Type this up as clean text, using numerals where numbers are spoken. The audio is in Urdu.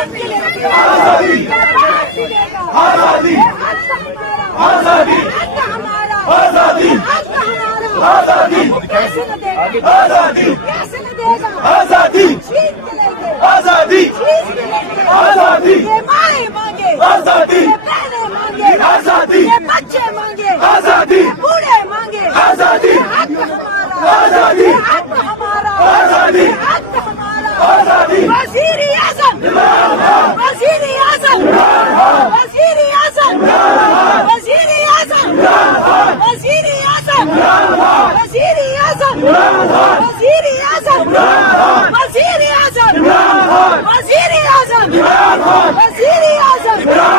آزادی آزادی آزادی آزادی آزادی آزادی آزادی آزادی آزادی آزادی آزادی بچے مانگے آزادی بوڑھے مانگے آزادی حق ہمارا آزادی حق ہمارا آزادی حق ہمارا آزادی وزیر اعظم وزیر اعظم وزیر اعظم وزیر اعظم وزیر اعظم وزیر اعظم وزیر اعظم وزیر اعظم وزیر اعظم وزیر اعظم